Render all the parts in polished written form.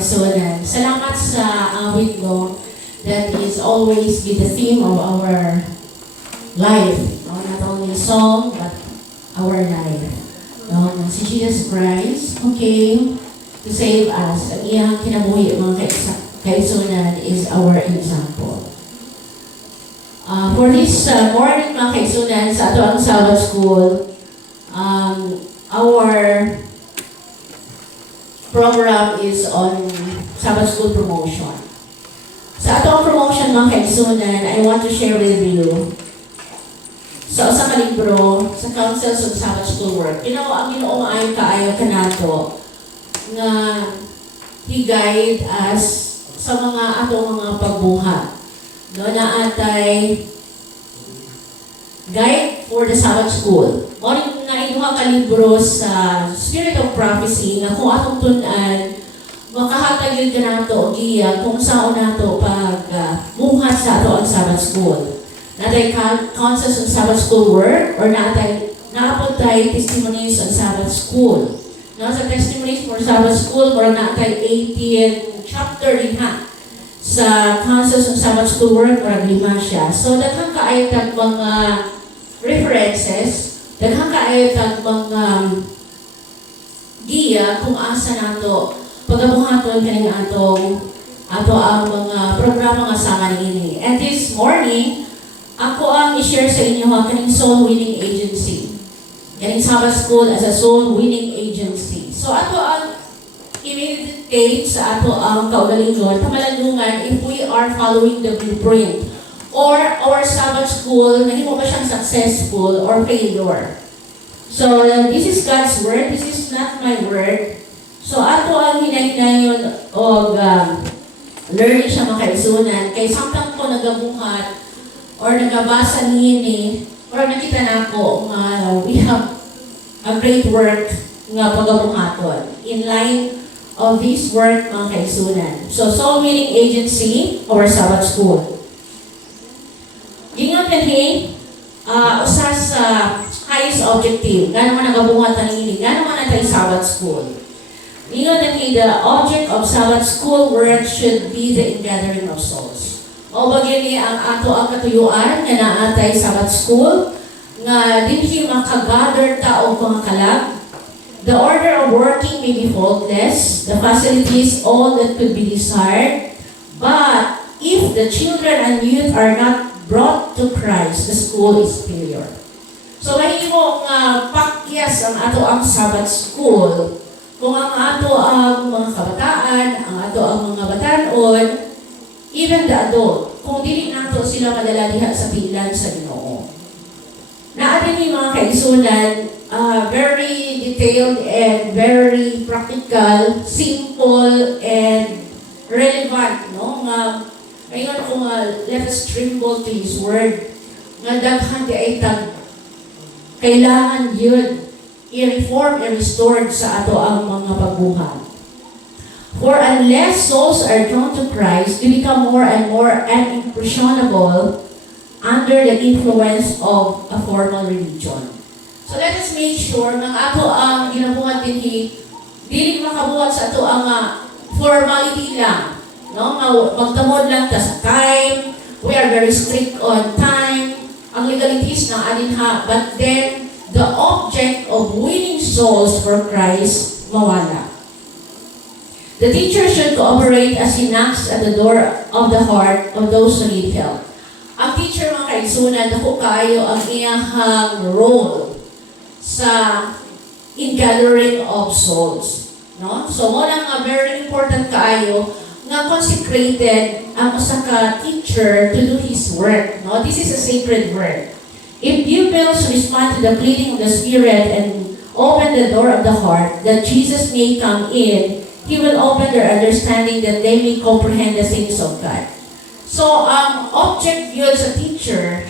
kaigsunan. Salamat sa awit mo that is always be the theme of our life. No? Not only song, but our life. No? Si Jesus Christ, okay, to save us. Ang iyang kinabuhi mga kaigsunan is our example. For this morning mga kaigsunan, sa ato ang Sabbath School, our program is on Sabbath School promotion. Sa atong promotion mga kaigsunan, I want to share with you sa usa ka libro sa Councils of Sabbath School Work. Ang Ginoo maayo kaayo kanato nga higayad us sa mga atong mga pagbuhat. No, na atay guide for the Sabbath School. Morning na inuha ka libro sa Spirit of Prophecy nga kung atong tun-an, makahatag yun ka nato o giya kung saan nato pag-buhat sa ato ang Sabbath School. Natay Councils on Sabbath School Work or naapod tayo Testimonies on Sabbath School. No, sa Testimonies for Sabbath School, or natay 18th chapter din ha. Sa Councils on Sabbath School Work, or 5 siya. So, daghang kaaytag mga references, daghang kaaytag mga giya kung asa nato pagabuhaton kaning ato ang mga programa nga sama niini. And this morning, ako ang i-share sa inyo kaning soul winning agency. Kaning Sabbath School as a soul winning agency. So ato ang i-meditate sa ato ang kaugalingon, kamalandungan if we are following the blueprint or our Sabbath School, nahimo ba siyang successful or failure. So this is God's word, this is not my word. So ato ang hinahinayon og learning siya mga kaigsunan, kay samtang ko nagabuhat or nagabasa niini or nakita nako nga we have a great work nga pagabuhaton in line of this work mga kaigsunan. So soul winning agency or Sabbath School. Gingon kanhi usa sa highest objective ngano man nagabuhatan niini, ngano man natay Sabbath School. Gingon kanhi the object of Sabbath School work should be the ingathering of souls. O bagini ang ato ang katuyuan nga naatay Sabbath School nga dinhi makagather ta og mga kalag. The order of working may be faultless, the facilities all that could be desired, but if the children and youth are not brought to Christ, the school is failure. So mahimo nga pakyas ang ato ang Sabbath School kung ang ato ang mga kabataan, ang ato ang mga batanon, even the adult, kung dili nato sila madala diha sa pilan sa Ginoo. Naatin ni mga kaigsunan, very detailed and very practical, simple and relevant, no? Ngayon kung let us tremble to His Word, nga daghan di ay kailangan yun i-reform and restored sa ato ang mga pagbuhat. For unless souls are drawn to Christ, they become more and more unimpressionable under the influence of a formal religion. So let us make sure nga ato ang ginabuhat dinhi dili makabuhat sa ato ang formality lang, no? Magtamod lang ta sa time, we are very strict on time, ang legalities na aninha, but then the object of winning souls for Christ mawala. The teacher should cooperate as he knocks at the door of the heart of those who need help. Ang teacher mga kaigsunan, dako kaayo ang iyahang role sa in-gathering of souls. No? So, mo lang very important kaayo nga consecrated ang usa ka teacher to do his work. No? This is a sacred work. If pupils respond to the pleading of the Spirit and open the door of the heart that Jesus may come in, He will open their understanding that they may comprehend the things of God. So, ang object yun sa teacher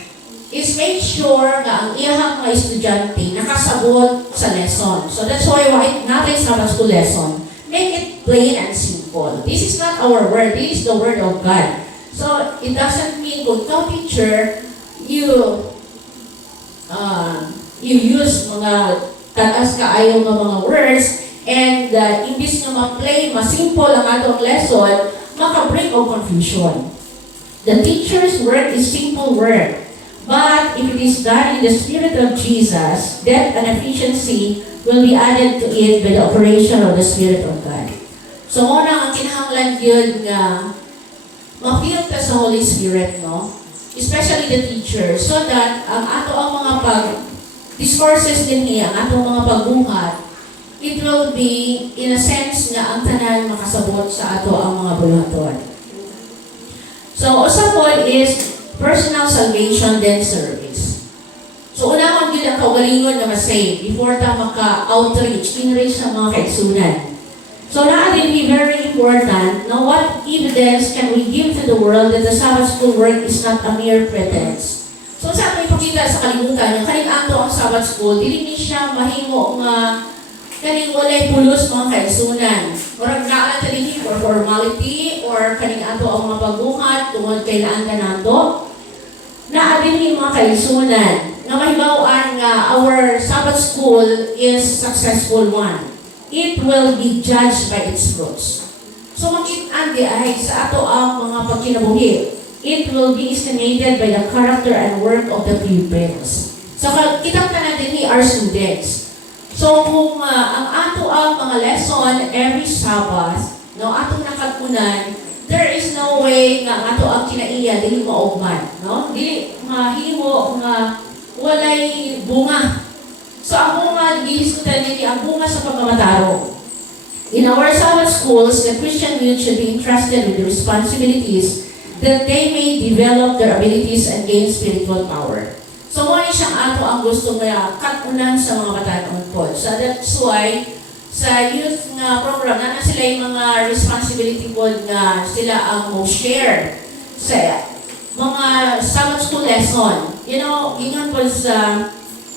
is make sure na ang iyahang mga estudyante nakasabot sa lesson. So, that's why natin Sabbath School lesson, make it plain and simple. This is not our word, this is the word of God. So, it doesn't mean kung ikaw teacher, you use mga taas kaayo ng mga words, And imbis nga ma-play, masimple ang atong lesson, maka-bring of confusion. The teacher's work is simple work. But if it is done in the Spirit of Jesus, depth and efficiency will be added to it by the operation of the Spirit of God. So, una ang kinahanglan yun nga ma-feel ka sa Holy Spirit, no? Especially the teacher, so that ang ato ang mga discourses din niya, ang atong mga pagbuhat, it will be, in a sense nga, ang tanan makasabot sa ato ang mga buluhaton. So, usapon is personal salvation, then service. So, unahon yun ang kaugalingon na masave before ta maka-outreach, in-reach sa mga kaigsunan. So, natin be very important na what evidence can we give to the world that the Sabbath school work is not a mere pretense. So, sa ato ipakita sa kalibutan, yung kaning ato ang Sabbath school, dili ni siya mahimo nga kaning walay pulos mga kaigsunan. Murag naa ta dinhi for formality or kaning ato ang mga pagbuhat tungod kay laan ka nato. Naa dinhi mga kaigsunan nga mahibaw-an nga our Sabbath school is successful one. It will be judged by its fruits. So makit-an di ay sa ato ang mga pagkinabuhi. It will be estimated by the character and work of the pupils. So kitang tanan dinhi our students. So kung ang ato ang mga lesson every Sabbath, no, atong nakatunan, there is no way nga ato ang kinaiya dili maugman, no? Dili mahimo nga walay bunga. So ang bunga gihisgutan nini ang bunga sa pagmamataro. In our Sabbath schools, the Christian youth should be entrusted with the responsibilities that they may develop their abilities and gain spiritual power. So, wala siyang ato ang gusto nga katunan sa mga batanon po. So, that's why, sa youth nga program, na sila yung mga responsibility po nga sila ang mo-share sa mga Sabbath school lesson. You know, ingat po sa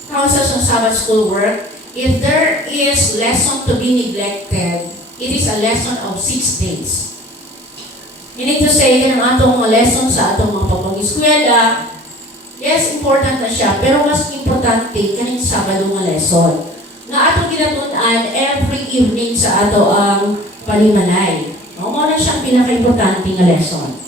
process of Sabbath school work, if there is lesson to be neglected, it is a lesson of 6 days. Meaning to say, yan ang atong mga lesson sa atong mga papag-eskwela. Yes, important na siya, pero mas importante kaning Sabado nga lesson. Nga atong ginatunan every evening sa ato ang palimanay. Mo na siyang pinaka-importante nga lesson.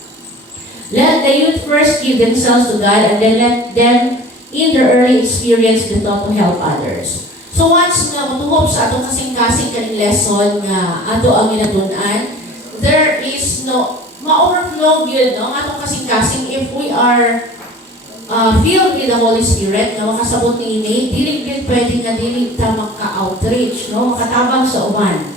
Let the youth first give themselves to God and then let them in their early experience be taught to help others. So once nga matuhop sa atong kasing-kasing kaning lesson nga ato ang ginatunan, there is no ma-overflow yun, no? Ang atong kasing-kasing if we are filled with the Holy Spirit, na makasabot ni Inay, dili pwede nga dili ta maka-outreach, no? Makatabang sa uman.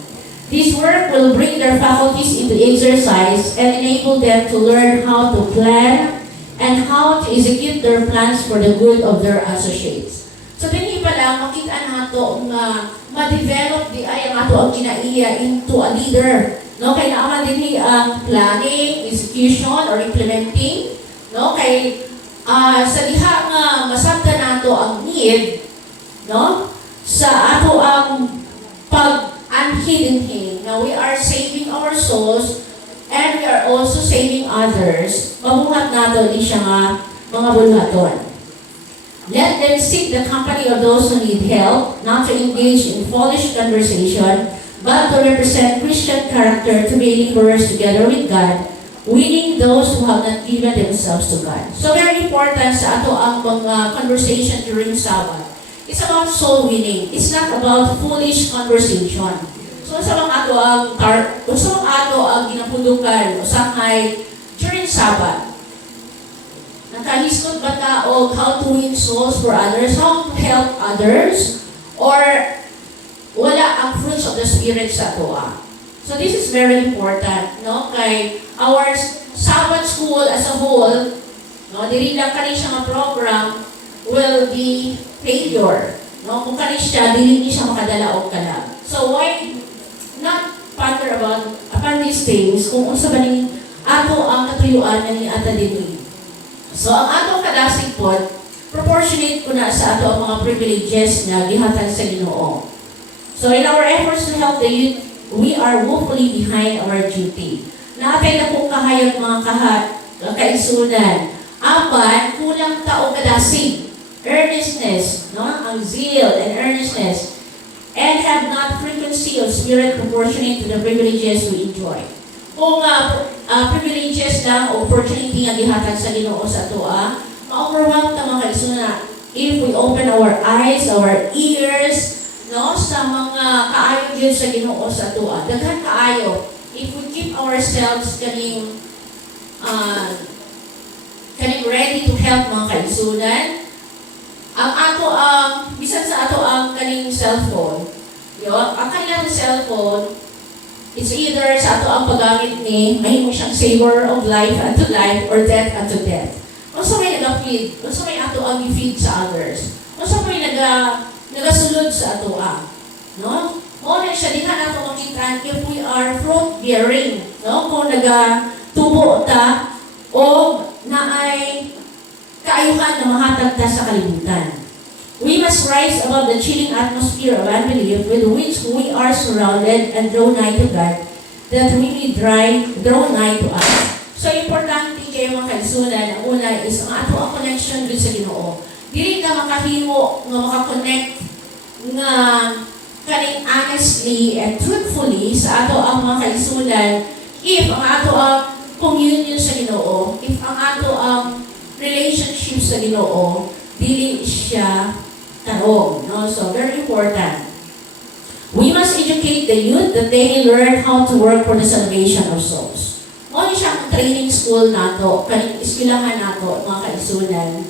This work will bring their faculties into exercise and enable them to learn how to plan and how to execute their plans for the good of their associates. So, dinhi pala, makita nato nga ma-develop di ay ang ato ang kinaiya into a leader. No? Kaya naaman dinhi ang planning, execution, or implementing. No? Kay sa diha nga masabta nato ang need, no? Sa ato ang pag-anhidinhin na we are saving our souls and we are also saving others, mabuhat nato di siya nga mga buluhaton. Let them seek the company of those who need help, not to engage in foolish conversation, but to represent Christian character to be laborers together with God, winning those who have not given themselves to God. So very important sa ato ang mga conversation during Sabbath. It's about soul winning. It's not about foolish conversation. So sa mga ato ang ginapudukan, usahay during Sabbath. Nakahiskot ba ta og how to win souls for others, how to help others, or wala ang fruits of the Spirit sa ato. So this is very important, no? Kay our Sabbath school as a whole, no, dili lang kani siya nga program will be failure, no? Kung kani siya dili ni siya makadala og kalag. So why not ponder upon these things kung unsa ba ning ato ang katuyuan nga ni ata dinhi. So ang ato kadasig pod proportionate ko na sa ato ang mga privileges na gihatag sa Ginoo. So in our efforts to help the youth, we are woefully behind our duty. Naapay na pong kahayag mga kaisunan. Apan, kulang tao kadasig. Earnestness, no? Ang zeal and earnestness. and have not frequency of spirit proportionate to the privileges we enjoy. Kung privileges lang o opportunity nga gihatag sa Ginoo sa atoa, ma-overwhelm ta mga kaisuna if we open our eyes, our ears, no, sa mga kaayo gyud sa Ginoo sa atoa. Daghan kaayo if we keep ourselves kaning ready to help mga kaisunan. Ang ato bisan sa ato ang kaning cellphone, ang kanilang cellphone, it's either sa ato ang paggamit ni mahimo siyang saver of life unto life or death unto death. Unsa may nag-feed, unsa may ato ang i-feed sa others, unsa may nagasulod sa ato no? Mo na siya diha nato makita if we are fruit bearing, no? Kung nagatubo ta o naay kaayuhan na mahatag ta sa kalibutan. We must rise above the chilling atmosphere of unbelief with which we are surrounded and draw nigh to God, that we may draw nigh to us. So, importante kayo mga kaisunan, ang una is ang ato ang connection dun sa Ginoo. Dili ka makahimo nga makakonect nga kaning honestly and truthfully sa ato ang mga kaisunan if ang ato ang communion sa Ginoo, if ang ato ang relationship sa Ginoo, dili siya tarong, no? So, very important. We must educate the youth that they may learn how to work for the salvation of souls. Mo siya ang training school nato, kaning eskwelahan nato, mga kaisunan,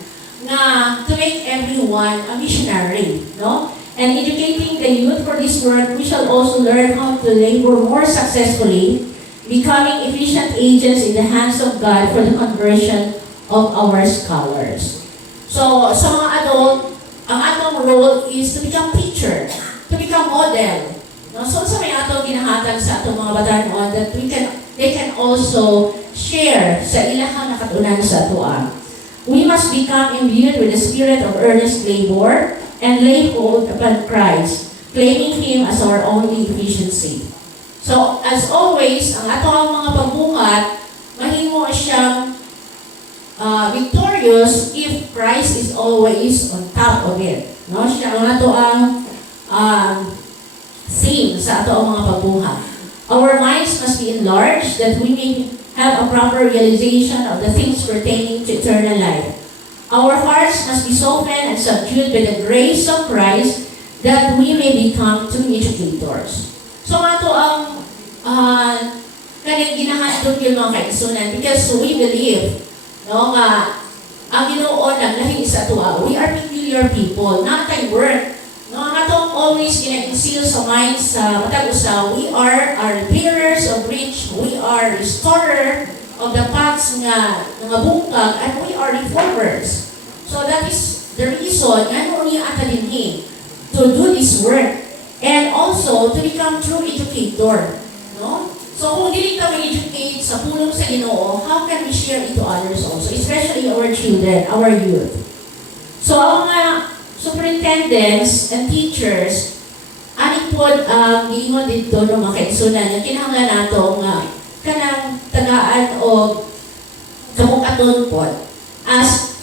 na to make everyone a missionary, no? And educating the youth for this work, we shall also learn how to labor more successfully, becoming efficient agents in the hands of God for the conversion of our scholars. So, sa mga adult, ang atong role is to become teacher, to become model. No? So, sa may atong ginahatag sa atong mga batanon that they can also share sa ilahang nakatunan sa atoa. We must become imbued with the spirit of earnest labor and lay hold upon Christ, claiming Him as our only efficiency. So, as always, ang atong mga pagbuhat, mahimo siyang victorious if Christ is always on top of it. No? Siya ang ato ang theme sa ato ang mga pagbuhat. Our minds must be enlarged that we may have a proper realization of the things pertaining to eternal life. Our hearts must be softened and subdued by the grace of Christ that we may become true educators. So ato ang kaning ginahandog yung mga kaisunan because we believe, no, nga ang Ginoo naglahi sa atoa. We are peculiar people, not kay work. No, ang atong always gina-instill sa minds sa matag usa, we are repairers of breach, we are restorer of the paths nga bungkag, and we are reformers. So that is the reason nga ano niya ata dinhi to do this work and also to become true educator. No? So kung dili ka ma-educate sa pulong sa Ginoo, how can we share it to others also, especially our children, our youth? So ang mga superintendents and teachers, ani pod ang giingon dito ng mga kaigsunan, yung kinahanglan nato nga kanang tagaan o kamukaton pod as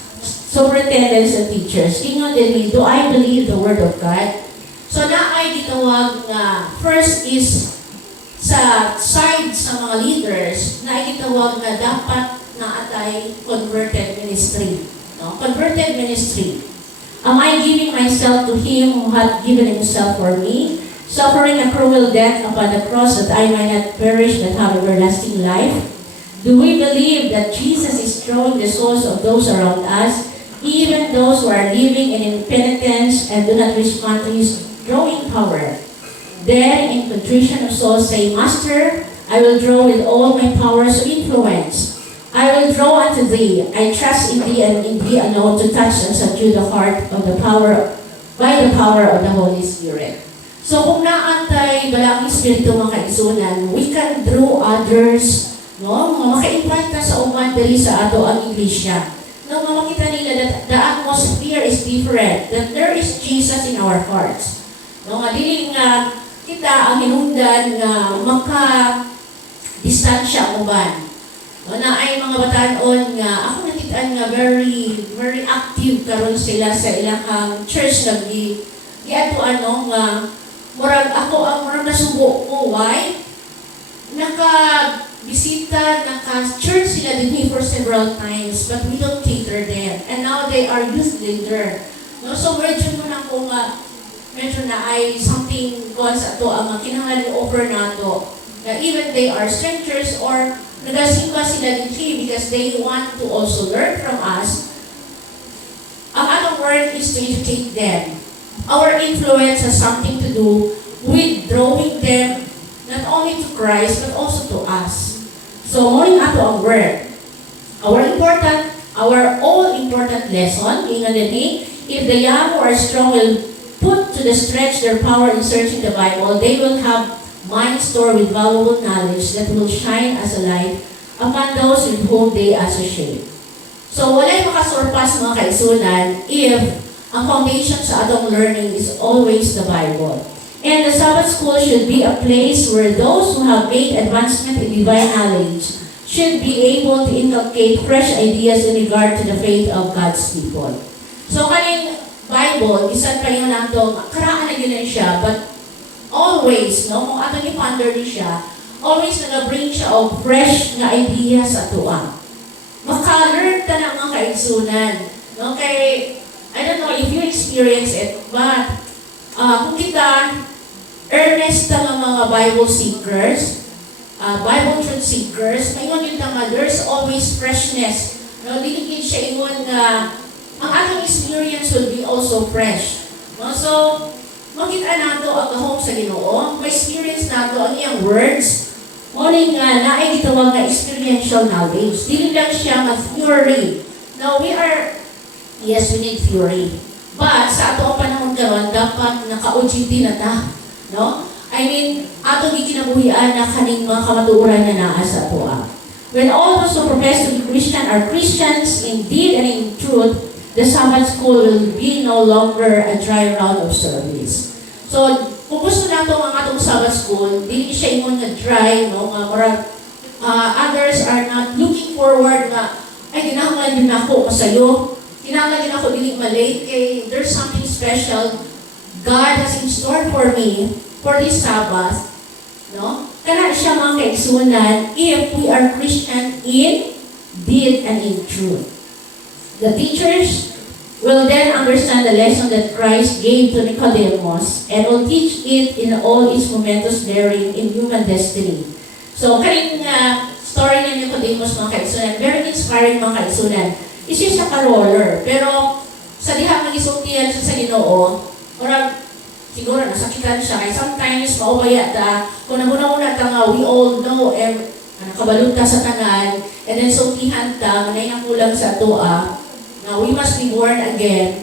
superintendents and teachers. Ingon din, do I believe the Word of God? So na ay gitawag nga first is sa side sa mga leaders na ay gitawag nga dapat na atay converted ministry. No? Converted ministry. Am I giving myself to Him who hath given Himself for me, suffering a cruel death upon the cross that I might not perish but have everlasting life? Do we believe that Jesus is drawing the souls of those around us, even those who are living in impenitence and do not respond to His drawing power? Then, in contrition of soul, say, Master, I will draw with all my powers of influence. I will draw unto Thee. I trust in Thee and in Thee alone to touch and subdue the heart of the power, by the power of the Holy Spirit. So, kung naantay balang Espiritu mga kaisunan, we can draw others, no? Maka-invite ka sa uman dali sa ato ang iglesia. No, makita nila that the atmosphere is different, that there is Jesus in our hearts. No, nga dili nga kita ang hinungdan nga maka-distansya uban. No, na ay mga batanon nga ako nakitaan nga very active karon sila sa ilang church nga giadto nga murag ako ang murag nasubo ko. Why? Naka-bisita, naka-church sila din for several times, but we don't cater them. And now they are youth leader. No? So medyo mo na kung medyo na ay something kung sa ito ang kinahanglan offer na ito. Na even they are strangers or nagasimba sila din because they want to also learn from us. Ang atong work is to educate them. Our influence has something to do with drawing them not only to Christ but also to us. So, moring ato ang work. Our all-important lesson, ingan din if the young who are strong will put to the stretch their power in searching the Bible, they will have minds stored with valuable knowledge that will shine as a light upon those with whom they associate. So, walay makasurpass mga kaisunan if ang foundation sa atong learning is always the Bible. And the Sabbath School should be a place where those who have made advancement in divine knowledge should be able to inculcate fresh ideas in regard to the faith of God's people. So, kaning Bible, isang kayo na ito, karaan na yun siya, but always, no, kung atong i-ponder ni siya, always nag-bring siya of fresh na ideas sa tuwa. Maka-learn ta ng mga kaigsunan. No? Kay, I don't know if you experience it, but kung kita, earnest ta ng mga Bible seekers, Bible truth seekers, mayon yung tanga, there's always freshness. No? Diligid siya ingon na ang ating experience will be also fresh. No? So, makita nato ang kahong sa Ginoo, ma-experience nato ang iyang words, morning na ay gitawag na experiential knowledge. Dili lang siya nga theory. Now, we need theory. But sa ato ang panahon karon dapat naka-OJT na ta. No? I mean, ato gikinabuhian na kaning mga kamatuoran na naa sa ato. When all those who profess to be Christian are Christians indeed and in truth, the Sabbath School will be no longer a dry round of service. So, kung gusto nato ang atong Sabbath School, dili siya ingon nga dry, no? Others are not looking forward nga, ay, kinahanglan din ako masayo. Kinahanglan din ako dili malate kay there's something special God has in store for me for this Sabbath. No? Kana siya mga kaigsunan if we are Christian in deed and in truth. The teachers will then understand the lesson that Christ gave to Nicodemus and will teach it in all its momentous bearing in human destiny. So, karing story ng Nicodemus mga kaigsunan, very inspiring mga kaigsunan. Isa siya ka-roller, pero sa dihang nag-isultihan siya sa Ginoo, orang siguro nasakitan siya, kaya sometimes maubaya ta, kung naguna-una ta nga, we all know, nakabalot ta sa tanan, and then sultihan ta, manay ang kulang sa atoa, now we must be born again.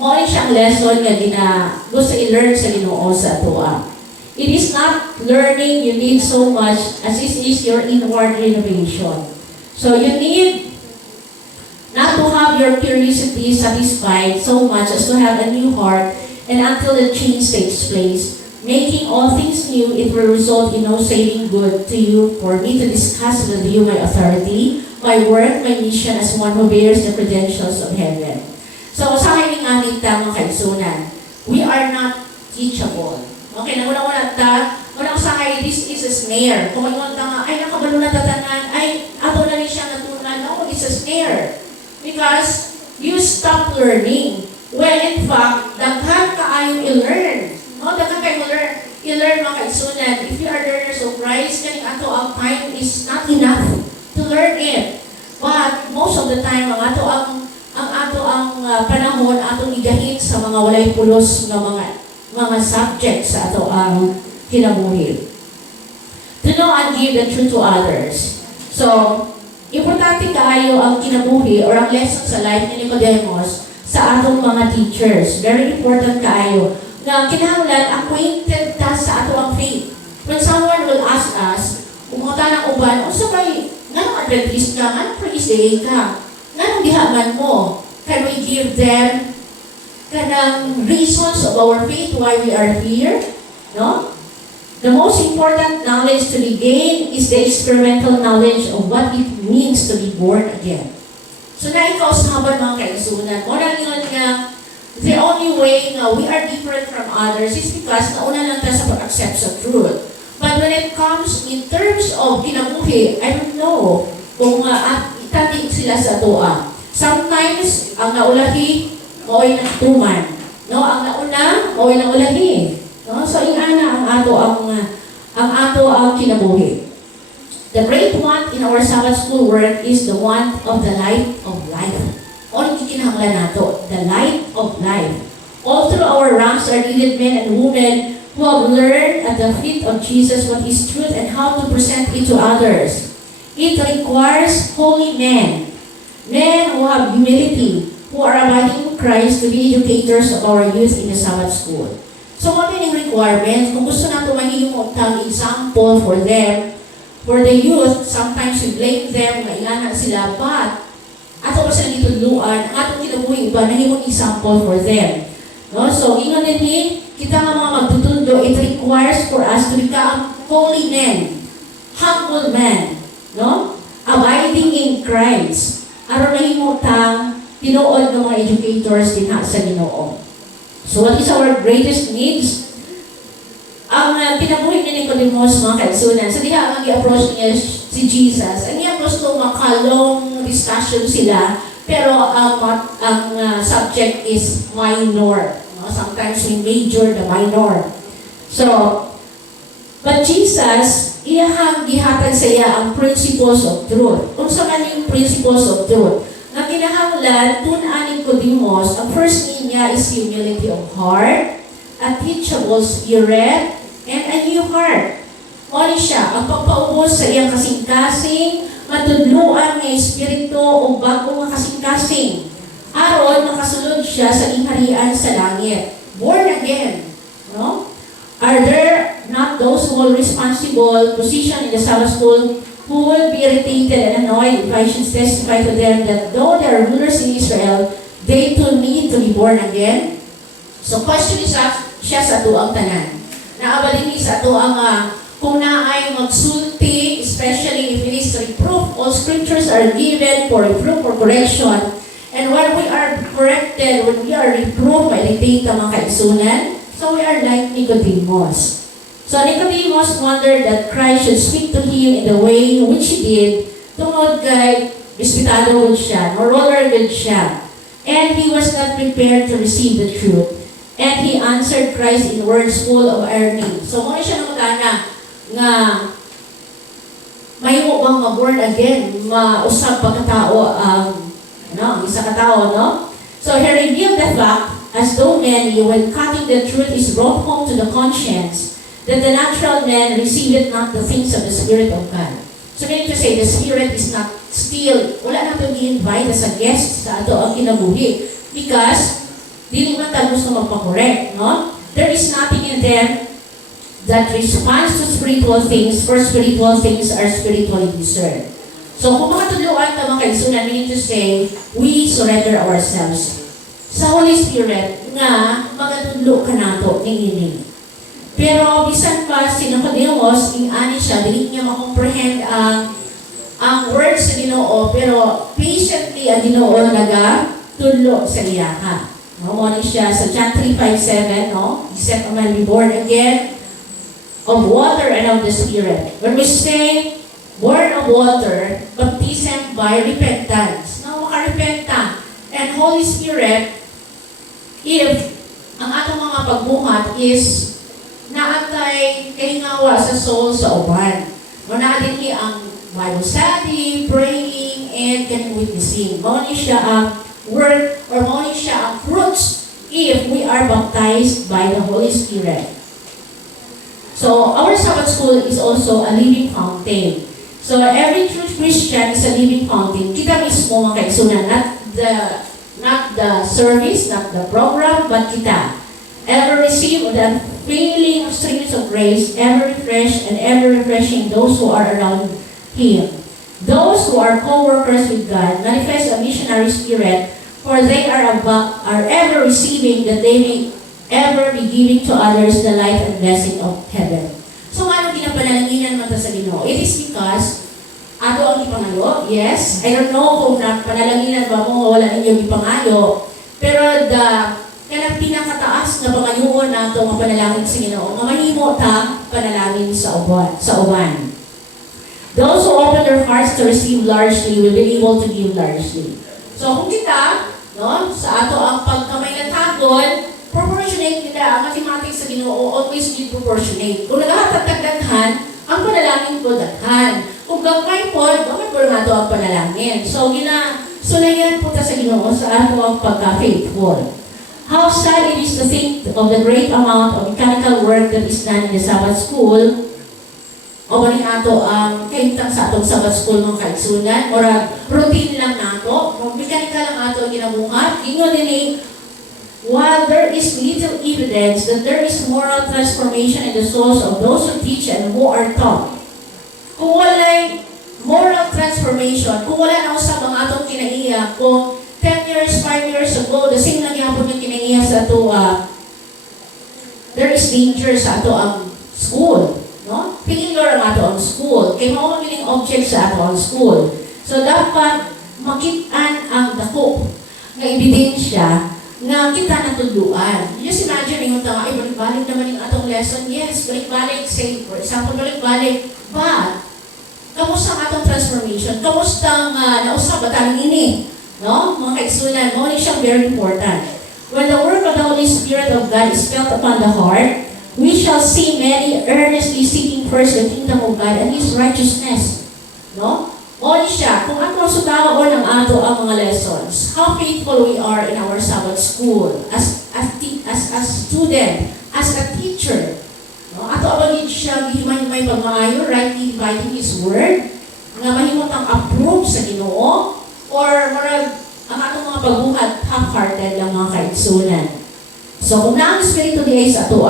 Mao siyang lesson nga gusto i-learn sa Ginoo sa atoa. It is not learning you need so much as it is your inward renovation. So you need not to have your curiosity satisfied so much as to have a new heart, and until the change takes place, making all things new, it will result in no saving good to you for me to discuss with you my authority, my work, my mission as one who bears the credentials of heaven. So, sa akin nga nita mga kaigsunan, we are not teachable. Okay, naguna-una ta, unang sa akin, this is a snare. Kung mag-iwan ta nga, ay nakabalo na tatanan, ay ato na rin siya natunan. No, it's a snare. Because you stop learning. Well, in fact, daghan kaayong i-learn. No, daghan kaayong i-learn mga kaigsunan. If you are learners of Christ, kaning ato ang time is not enough to learn it. But most of the time, ang ato ang panahon atong igahit sa mga walay pulos nga mga subjects sa ato ang kinabuhi. To know and give the truth to others. So, importante kaayo ang kinabuhi or ang lesson sa life ni Nicodemus sa atong mga teachers. Very important kaayo na kinahanglan acquainted ta sa ato ang faith. When someone will ask us, umuta ng uban, o sabay, nganong Adventist ka, nganong Praise Day ka, nganong dihaman mo? Can we give them kanang reasons of our faith why we are here? No? The most important knowledge to be gained is the experimental knowledge of what it means to be born again. So na ikaw sa habang mga kaigsunan, mo na yun nga, The only way na we are different from others is because nauna lang tayo sa pag-accept sa truth. But when it comes in terms of kinabuhi, I don't know kung itating sila sa toa. Sometimes, ang naulahi, mao'y nagtuman. No, ang nauna, mao'y naulahi. No? So, ingana ang ato ang kinabuhi. The great want in our Sabbath school work is the want of the light of life. Only kinahanglan nato, the light of life. All through our ranks are needed men and women who have learned at the feet of Jesus what is truth and how to present it to others. It requires holy men, men who have humility, who are abiding in Christ to be educators of our youth in the Sabbath school. So what are the requirements? Kung gusto nato mahimong example for them, for the youth, sometimes we blame them, nga ingana sila, but ato pa sila gitudluan, ang atong kinabuhi ba, nahimong example for them. No? So, ingon din kita nga mga magtutudlo, it requires for us to become holy men, humble men, no? Abiding in Christ. Aron nahimong tinuod ng mga educators din sa Ginoo. So, what is our greatest needs? Ang kinabuhi ni Nicodemus, mga kaigsunan, sa diha ang i-approach niya si Jesus. Ang i-approach to makalong discussion sila, pero ang subject is minor. No? Sometimes we major the minor. So, but Jesus, iyahang gihatag sa iya ang principles of truth. Kung sa maning principles of truth, na kinahanglan, tunaan ni Nicodemus, ang first need niya is humility of heart, a teachable spirit, and a new heart. Only siya, ang pagpaubos sa iyang kasing-kasing, matudluan ng espiritu o bagong kasing-kasing. Aron, makasulod siya sa ingharian sa langit. Born again. No? Are there not those who hold responsible position in the Sabbath school who will be irritated and annoyed if I should testify to them that though they are rulers in Israel, they too need to be born again? So question is siya sa tuang tanan. Naabalin sa tuang kung naay magsulti, especially if it is reproof, all scriptures are given for reproof or correction. And when we are corrected, when we are reproved, ma-irritate ang mga kaisunan, so we are like Nicodemus. So Nicodemus wondered that Christ should speak to him in the way in which he did, tungod kay bispitado gud siya, or roller gud siya. And he was not prepared to receive the truth. And he answered Christ in words full of irony. So mo siya namutana nga mahimo bang ma-born again, mausab pagkatao ang isa ka tao, no? So he revealed the fact, as though many, when cutting the truth is brought home to the conscience, that the natural man receiveth not the things of the Spirit of God. So meaning to say, the Spirit is not still, wala na ito i-invite as a guest sa ato ang kinabuhi. Because, di naman tayo gusto magpakorek, no? There is nothing in them that responds to spiritual things, for spiritual things are spiritually discerned. So kung makatuluan ka mga kaisunan, meaning to say, we surrender ourselves sa Holy Spirit nga magatudlo ka nato ni ini. Pero bisan pa si Nicodemus, ani siya, dili niya makomprehend ang words sa Ginoo, pero patiently ang Ginoo nagatudlo sa iya ha. No, mo siya sa John 3:5-7, no? Except a man be born again of water and of the Spirit. When we say born of water, baptism by repentance. No, makarepenta. And Holy Spirit, if ang atong mga pagbuhat is naatay kahingawa sa soul sa uban. Muna din ang Bible study, praying, and can witnessing. Mauni siya ang work, or mauni siya ang fruits if we are baptized by the Holy Spirit. So, our Sabbath school is also a living fountain. So, every true Christian is a living fountain. Kita mismo mga kaisunan, not the service, not the program, but kita. Ever receive the feeling of streams of grace, ever refresh and ever refreshing those who are around Him. Those who are co-workers with God manifest a missionary spirit, for they are ever receiving that they may ever be giving to others the light and blessing of heaven. So, ano ginapanalanginan naman sa Ginoo? It is because ato ang ipangayo, yes. I don't know kung panalanginan ba mo o wala ninyo ipangayo, pero kanang pinakataas nga pangayoon nato nga panalangin sa Ginoo nga mahimo ta panalangin sa uban. Those who open their hearts to receive largely will be able to give largely. So kung kita, no, sa ato ang pagkamay ng tagol, proportionate kita ang mathematics sa Ginoo, always be proportionate. Kung nagahatag-daghan, ang panalangin ko daghan. Kung gagmay po, gamay po nga ito ang panalangin. So sulayan po ta sa Ginoo sa ato ang pagka-faithful. How sad it is to think of the great amount of mechanical work that is done in the Sabbath school. O ba rin ato ang kaintang sa atong Sabbath school mga kaigsunan? O routine lang nato? O mechanical lang ato ang ginabuhat? Ingo din eh, while there is little evidence that there is moral transformation in the souls of those who teach and who are taught, kung wala'y moral transformation, kung wala na sa mga atong kinaiya, kung 10 years, 5 years ago, the same lang yapon yung kinaiya sa ato, there is danger sa ato ang school. No? Failure ang ato ang school. Kaya maumagiling object sa ato ang school. So dapat makitaan ang dako nga ebidensya nga kita natuluan. Just imagine yung tanga, balik-balik naman yung atong lesson. Yes, balik-balik, say, for example, balik-balik. But, kamusta ang atong transformation? Kamusta ang nausap ba tayo ini? No? Mga kaigsunan, mo siyang very important. When the work of the Holy Spirit of God is felt upon the heart, we shall see many earnestly seeking first the kingdom of God and His righteousness. No? Mo siya, kung ato sudaon ang ato ang mga lessons, how faithful we are in our Sabbath school, as student, as a teacher. No? Ato abagin siya, himay-himay pagmaayo, rightly dividing His word, nga mahimot ang approve sa Ginoo, or marag ang atong mga pagbuhat half-hearted lang mga kaigsunan. So kung na ang Espiritu di ay sa ato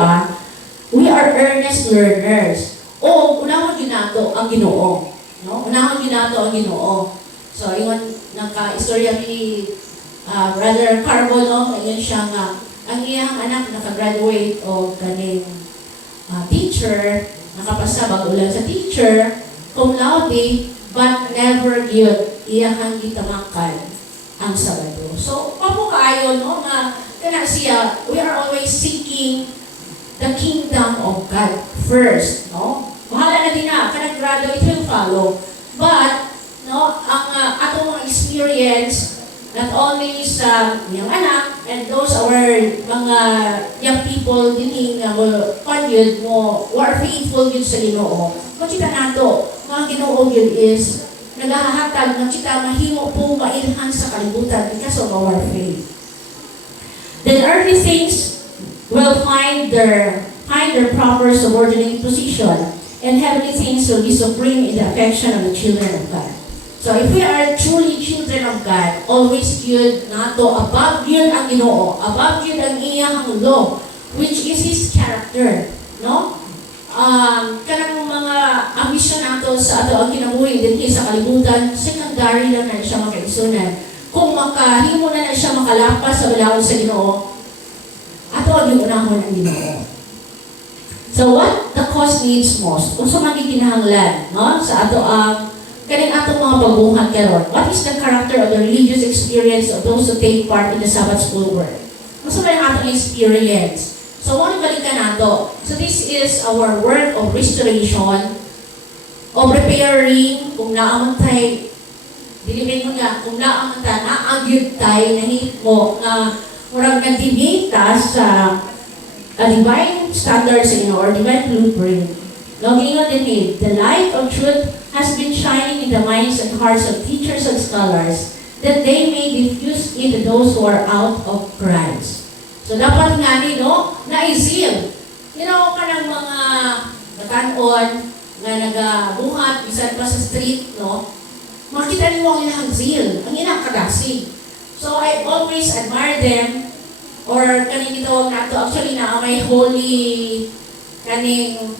we are earnest learners. O unahon ginato ang Ginoo. No? Unahon ginato ang Ginoo. So yung nagka-istorya ni Brother Carbo, no? Ngayon siya nga ang iyang anak nakagraduate o kaning teacher, nakapasa bago lang sa teacher, cum laude, but never give iyang gitamakan ang Sabado. So, papo kaayo, no, nga kana siya, we are always seeking the kingdom of God first, no? Mahala na din kanang graduate will follow. But, no, ang atong mga experience, not only sa iyang anak, and those our mga young people din nga panyud mo, who are faithful yun sa Ginoo. Makita nato, mga Ginoo yun is nagahahatag na kita mahimo po mailhan sa kalibutan because of our faith. Then earthly things will find their proper subordinate position, and heavenly things will be supreme in the affection of the children of God. So if we are truly children of God, always yun nato, above yun ang Ginoo, above yun ang iyang law, which is His character, no? Kanang mga ambisyon nato sa ato ang kinabuhi din sa kalibutan, secondary lang na siya makaisunan. Kung makahimo na siya makalapas sa balawon sa Ginoo, ato ang unahon ang Ginoo. So what the cause needs most? Kung sa magiginahanglan, no? Sa ato ang kaning ato mga pagbuhat karon. What is the character of the religious experience of those who take part in the Sabbath school work? Masa ba yung atong experience? So, ano balikan nato? So, this is our work of restoration, of repairing, kung naaman tayo, dilipin mo nga, kung naaman tayo, naagyod tayo, nahit mo, murag nag-debate sa divine standards or divine blueprint. Login nga din the light of truth has been shining in the minds and hearts of teachers and scholars, that they may diffuse it to those who are out of Christ. So dapat nga no, na-zeal. Kanang mga natanon, nga nagabuhat, bisan pa sa street, no? Makita niyo ang ilang zeal, ang ilang kadasig. So I always admire them, or kaning gitawag nato, actually na may holy, kaning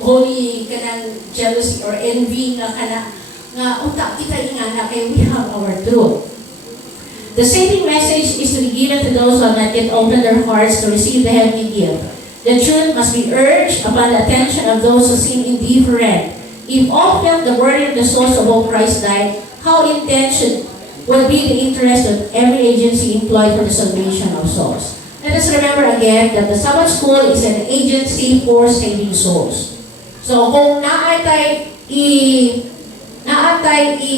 holy kanang jealousy or envy nga unta kita ingana kay we have our truth. The saving message is to be given to those who have not yet opened their hearts to receive the heavenly gift. The truth must be urged upon the attention of those who seem indifferent. If all felt the burden of the souls of all Christ died, how intense should will be the interest of every agency employed for the salvation of souls. Let us remember again that the Sabbath School is an agency for saving souls. So kung naatay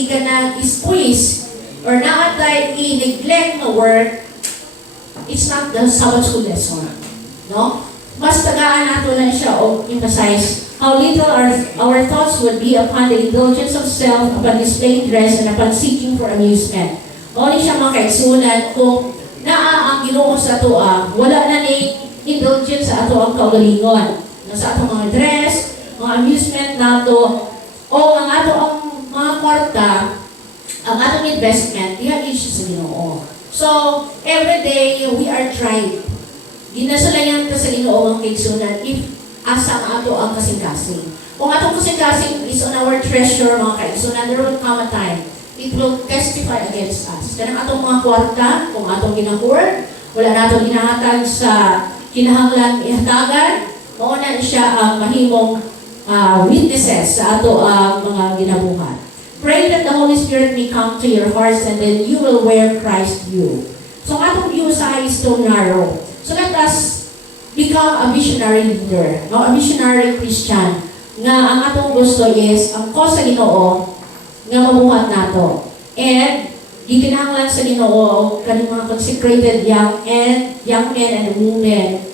kanang squeeze or naatay neglect na work, it's not the Sabbath School lesson. No? Mas tagaan nato lang siya o emphasize how little our thoughts would be upon the indulgence of self, upon displaying dress, and upon seeking for amusement. Only siya makaigsunan kung naa ang Ginoo sa atoa, wala na ni indulgence sa ato ang kaugalingon. Sa atong mga dress, mga amusement nato, o ang ato ang mga kwarta, ang atong investment, iyan siya sa Ginoo. So, every day, we are tried. Ginasalayan ka sa Ginoo ang kaigsunan if asa ang ato ang kasing-kasing. Kung atong kasing-kasing is on our treasure, mga kaigsunan, there will come a time it will testify against us. Kanang atong mga kwarta, kung atong ginahoard, wala natong ginahatag sa kinahanglan ihatagan, mauna siya ang mahimong witnesses sa ato ang mga ginabuhat. Pray that the Holy Spirit may come to your hearts and then you will wear Christ you. So atong view sa is too narrow. So let us become a missionary leader, no? A missionary Christian, nga ang atong gusto is ang cause sa Ginoo nga mabuhat nato. And gikinahanglan sa Ginoo kaning mga consecrated young men and women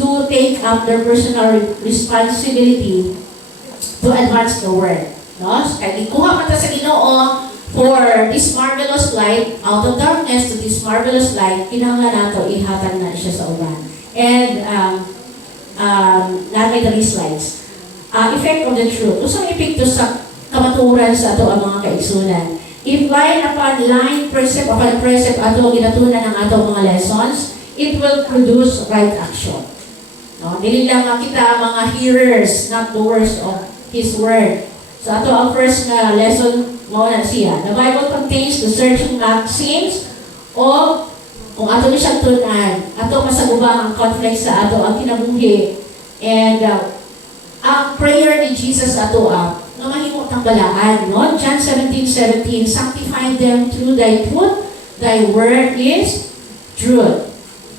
to take up their personal responsibility to advance the word. No? Kaya ikuha man ta sa Ginoo for this marvelous light, out of darkness to this marvelous light, kinahanglan nato ihatag na siya sa uban. And natay the slides. Effect of the truth. Usang epekto sa kamaturan sa ato ang mga kaigsunan. If line upon line, precept upon precept, ato ginatunan ang ato mga lessons, it will produce right action. No? Dili lang kita mga hearers, not doers of His Word. So ato ang first na lesson mo na siya. The Bible contains the searching maxims o kung ato ni siyang tunan, ato masagubang ang conflict sa ato ang kinabuhi. And ang prayer ni Jesus ato nga mahimong tambalaan, no? John 17:17, sanctify them through thy truth, thy word is truth.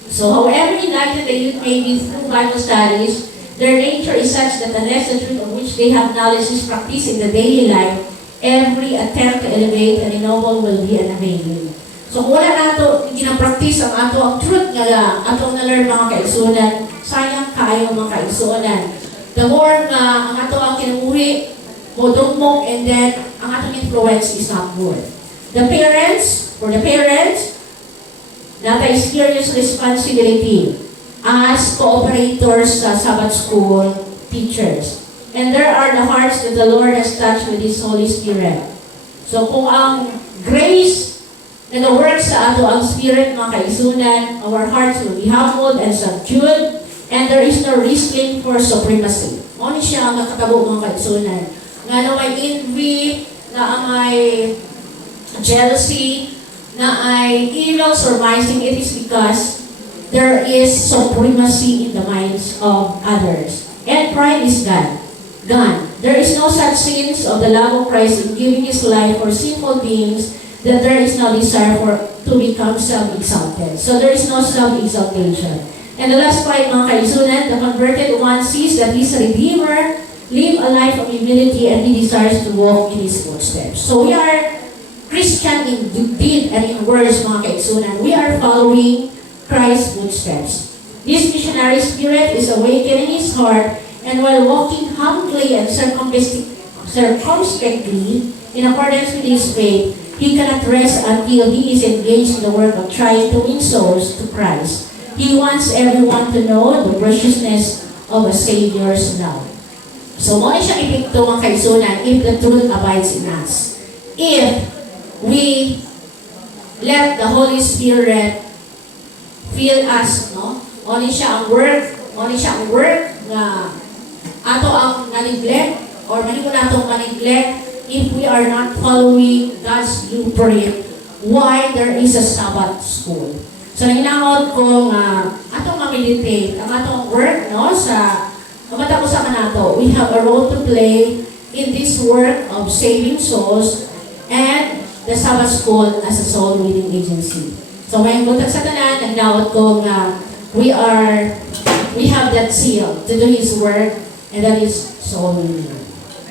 So however united the youth may be through Bible studies, their nature is such that unless the truth of which they have knowledge is practiced in the daily life, every attempt to elevate and ennoble will be unavailing. So kung wala nato ginapractice ang ato ang truth nga atong na-learn mga kaigsunan, sayang kayo mga kaigsunan. The more nga ang ato ang kinabuhi, modugmok, and then ang atong influence is not good. For the parents, nata serious responsibility as cooperators sa Sabbath School teachers. And there are the hearts that the Lord has touched with His Holy Spirit. So kung ang grace nag-work sa ato ang Spirit, mga kaisunan, our hearts will be humbled and subdued, and there is no wrestling for supremacy. Ano siya ang nakatabo mga kaisunan? Nga na may envy, na may jealousy, na ay evil surmising, it is because there is supremacy in the minds of others. And pride is gone. There is no such sense of the love of Christ in giving His life for sinful beings that there is no desire to become self-exalted. So there is no self-exaltation. And the last point, mga kaisunan, the converted one sees that his Redeemer live a life of humility and he desires to walk in His footsteps. So we are Christian in deed and in words, mga kaisunan. We are following Christ's footsteps. This missionary spirit is awakened in his heart, and while walking humbly and circumspectly in accordance with his faith, he cannot rest until he is engaged in the work of trying to win souls to Christ. He wants everyone to know the preciousness of a Savior's love. So, muna siyang epekto mga kaisunan if the truth abides in us. If we let the Holy Spirit fill us, no? Only siya ang work na ato ang na-neglect or mahimo natong ma-neglect if we are not following God's blueprint why there is a Sabbath school. So nanginangod ko nga atong ma-meditate ang atong work, no, sa matapos sa kanato. We have a role to play in this work of saving souls, and the Sabbath School as a soul winning agency. So may buntag sa tanan, nagdaot ko nga we have that seal to do His work, and that is soul winning.